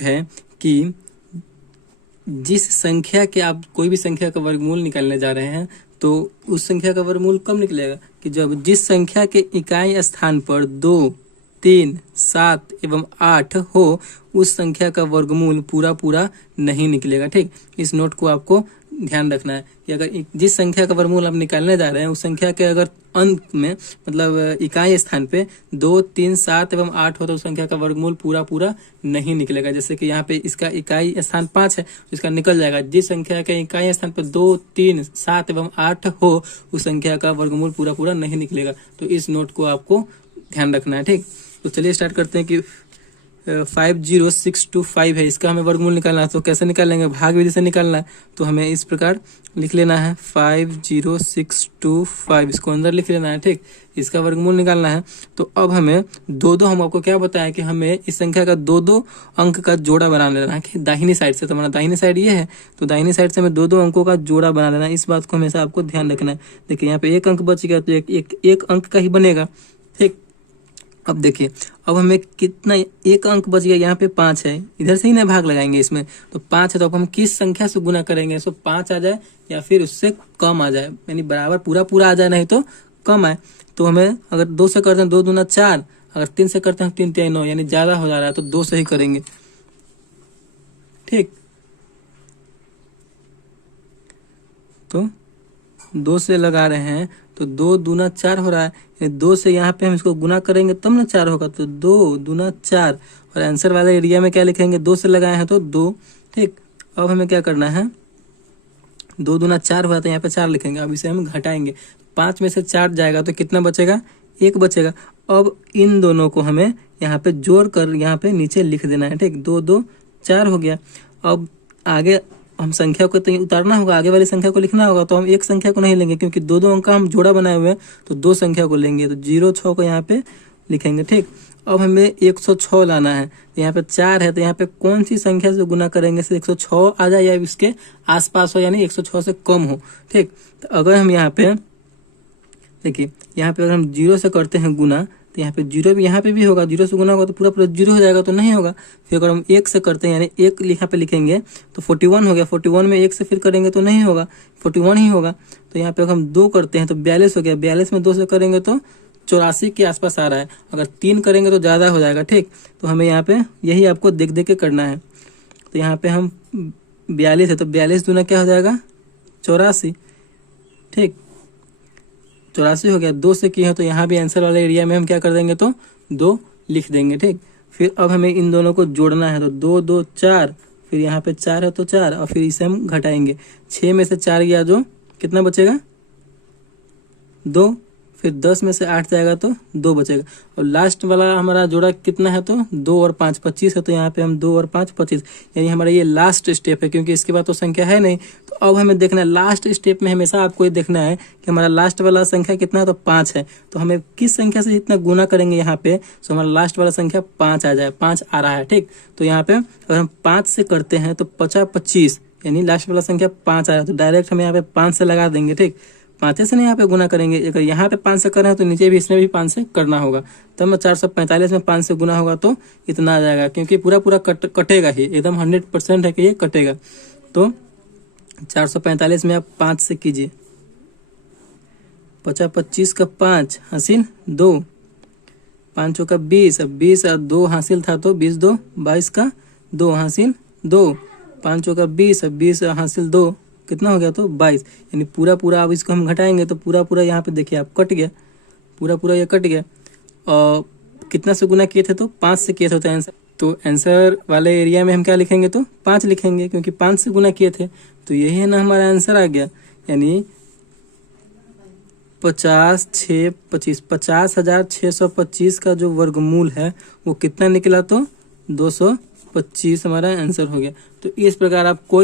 है कि जिस संख्या के आप कोई भी संख्या का वर्गमूल निकालने जा रहे हैं तो उस संख्या का वर्गमूल कब निकलेगा कि जब जिस संख्या के इकाई स्थान पर 2, 3, 7 एवं 8 हो उस संख्या का वर्गमूल पूरा पूरा नहीं निकलेगा। ठीक, इस नोट को आपको ध्यान रखना है कि अगर जिस संख्या का वर्गमूल आप निकालने जा रहे हैं उस संख्या के अगर अंक में मतलब इकाई स्थान पे 2, 3, 7 एवं 8 हो तो उस संख्या का वर्गमूल पूरा पूरा नहीं निकलेगा। जैसे कि यहाँ पे इसका इकाई स्थान 5 है तो इसका निकल जाएगा। जिस संख्या के इकाई स्थान पे 2, 3, 7 एवं 8 हो उस संख्या का वर्गमूल पूरा पूरा नहीं निकलेगा। तो इस नोट को आपको ध्यान रखना है। ठीक, तो चलिए स्टार्ट करते हैं कि 50625 है, इसका हमें वर्गमूल निकालना है। तो कैसे निकालेंगे, भाग विधि से निकालना है। तो हमें इस प्रकार लिख लेना है 50625, इसको अंदर लिख लेना है। ठीक, इसका वर्गमूल निकालना है। तो अब हमें दो हम आपको क्या बताया कि हमें इस संख्या का दो अंक का जोड़ा बना लेना है कि दाहिनी साइड से। तो हमारा दाहिनी साइड ये है तो दाहिनी साइड से हमें दो अंकों का जोड़ा बना लेना है। इस बात को हमेशा आपको ध्यान रखना है। देखिए यहाँ पे एक अंक बच गया तो एक अंक का ही बनेगा। ठीक, अब देखिए अब हमें कितना एक अंक बच गया, यहाँ पे 5 है, इधर से ही ना भाग लगाएंगे इसमें। तो 5 है तो अब हम किस संख्या से गुना करेंगे, सो 5 आ जाए या फिर उससे कम आ जाए, यानी बराबर पूरा पूरा आ जाए नहीं तो कम आए। तो हमें अगर 2 से करते हैं 2 दूना 4, अगर 3 से करते हैं 3 3 9, यानी ज्यादा हो जा रहा है तो 2 से ही करेंगे। ठीक, तो 2 से लगा रहे हैं तो 2 दूना 4 हो रहा है। 2 से यहाँ पे हम इसको गुना करेंगे तब ना 4 होगा। तो 2 दूना 4 और आंसर वाले एरिया में क्या लिखेंगे, 2 से लगाए हैं तो 2। ठीक, अब हमें क्या करना है, 2 दूना 4 हुआ तो यहाँ पे 4 लिखेंगे। अब इसे हम घटाएंगे, 5 में से 4 जाएगा तो कितना बचेगा, 1 बचेगा। अब इन दोनों को हमें यहाँ पे जोड़ कर यहाँ पे नीचे लिख देना है। ठीक, 2 2 4 हो गया। अब आगे हम संख्या को तो उतारना होगा, आगे वाली संख्या को लिखना होगा। तो हम एक संख्या को नहीं लेंगे क्योंकि दो अंक का हम जोड़ा बनाए हुए हैं, तो 2 संख्या को लेंगे। तो 06 को यहाँ पे लिखेंगे। ठीक, अब हमें 106 लाना है। तो यहाँ पे 4 है तो यहाँ पे कौन सी संख्या से गुना करेंगे से 106 आ जाए या इसके आसपास हो, यानी 106 से कम हो। ठीक, तो अगर हम यहाँ पे देखिए यहाँ पे अगर हम 0 से करते हैं गुना तो यहाँ पे 0 भी यहाँ पे भी होगा, 0 से गुना होगा तो पूरा पूरा 0 हो जाएगा तो नहीं होगा। फिर अगर हम 1 से करते हैं यानी 1 यहाँ पे लिखेंगे तो 41 हो गया। 41 में 1 से फिर करेंगे तो नहीं होगा, 41 ही होगा। तो यहाँ पे अगर हम 2 करते हैं तो 42 हो गया। 42 में 2 से करेंगे तो 84 के आसपास आ रहा है। अगर 3 करेंगे तो ज़्यादा हो जाएगा। ठीक, तो हमें यहाँ पे यही आपको देख देख के करना है। तो यहाँ पे हम 42 है तो 42 दूना क्या हो जाएगा, 84। ठीक, 84 हो गया। 2 से किया है तो यहाँ भी आंसर वाले एरिया में हम क्या कर देंगे तो 2 लिख देंगे। ठीक, फिर अब हमें इन दोनों को जोड़ना है। तो 2 2 4, फिर यहाँ पे 4 है तो 4 और फिर इसे हम घटाएंगे। 6 में से 4 गया जो कितना बचेगा, 2। फिर 10 में से 8 जाएगा तो 2 बचेगा। और लास्ट वाला हमारा जोड़ा कितना है तो 2 और 5 25 है। तो यहाँ पे हम 2 और 5 25, यानी हमारा ये लास्ट स्टेप है क्योंकि इसके बाद तो संख्या है नहीं। तो अब हमें देखना है लास्ट स्टेप में हमेशा आपको ये देखना है कि हमारा लास्ट वाला संख्या कितना है तो 5 है। तो हमें किस संख्या से जितना गुना करेंगे यहाँ पे तो हमारा लास्ट वाला संख्या 5 आ जाए, 5 आ रहा है। ठीक, तो यहाँ पे अगर हम 5 से करते हैं तो 50 25, यानी लास्ट वाला संख्या 5 आ रहा है। तो डायरेक्ट हम यहाँ पे 5 से लगा देंगे। ठीक, 5 से नहीं यहाँ पे गुना करेंगे। अगर यहाँ पे 5 से कर रहे हैं तो नीचे भी इसमें भी 5 से करना होगा। तब में 445 में 5 से गुना होगा तो इतना आ जाएगा क्योंकि पूरा पूरा कटेगा ही, एकदम 100% है कि ये कटेगा। तो 445 में आप 5 से कीजिए, 50 25 का 5 हासिल 2, 5 का 20, अब 20 और 2 हासिल था तो 20 2 22 का 2 हासिल 2, 5 का 20, अब 20 हासिल 2 कितना हो गया तो 22, यानी पूरा पूरा अब इसको हम घटाएंगे तो पूरा पूरा यहाँ पे देखिए आप कट गया, पूरा पूरा ये कट गया। और कितना से गुना किए थे तो 5 से किए थे। तो आंसर वाले एरिया में हम क्या लिखेंगे तो 5 लिखेंगे क्योंकि 5 से गुना किए थे। तो यही है ना हमारा आंसर आ गया, यानी 50,625 का जो वर्गमूल है वो कितना निकला तो 225 हमारा आंसर हो गया। तो इस प्रकार आप कोई